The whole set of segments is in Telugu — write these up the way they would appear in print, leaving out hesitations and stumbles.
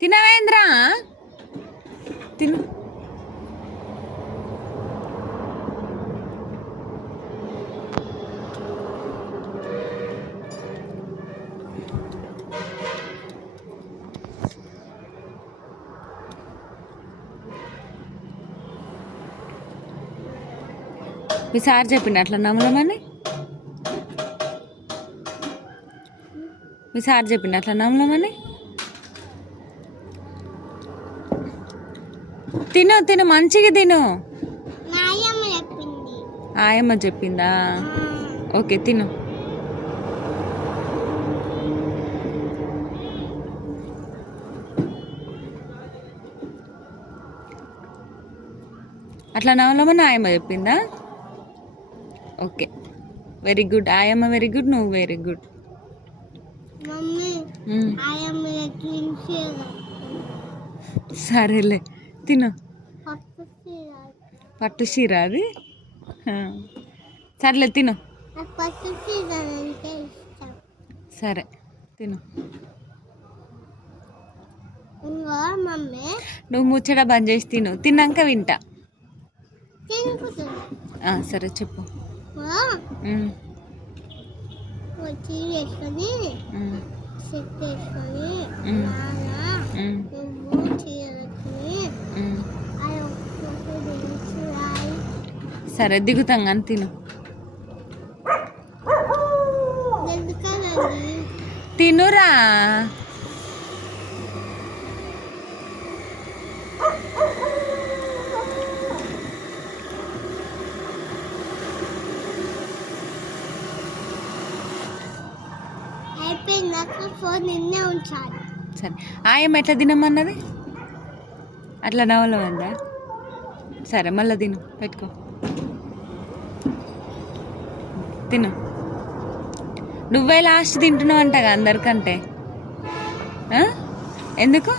తినవేంద్రా తిను. మీ సార్ చెప్పిండు అట్లా నమ్మలమని? మీ సార్ చెప్పిండు అట్లా నమ్మలమని? తిను తిను, మంచిగా తిను. ఆయమ్మ చెప్పిందా? ఓకే తిను. అట్లా నవలమని ఆయమ్మ చెప్పిందా? Okay, very good. ఆయమ్మ వెరీ గుడ్, నువ్వు వెరీ గుడ్. సరేలే తిను. పట్టు చీర అది? సర్లే తిను. సరే తిను. నువ్వు ముచ్చట బంద్ చేసి తిను. తిన్నాక వింటా. సరే చెప్పు. సరే దిగుతాం కానీ తిను. తినురా. సరే ఆయమ్మ ఎట్లా తినమన్నది? అట్లా నవలమందా? సరే మళ్ళీ తిను, పెట్టుకో తిను. నువ్వే లాస్ట్ తింటున్నావు అంటగా అందరికంటే. ఎందుకు?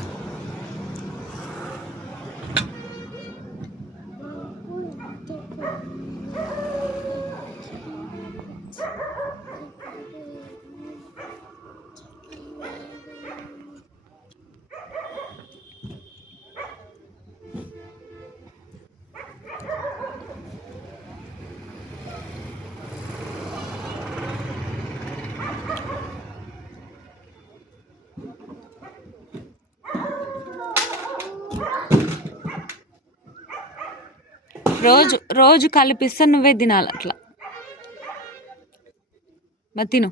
రోజు రోజు కలిపిస్తే నువ్వే తినాలి అట్లా. మరి తిను.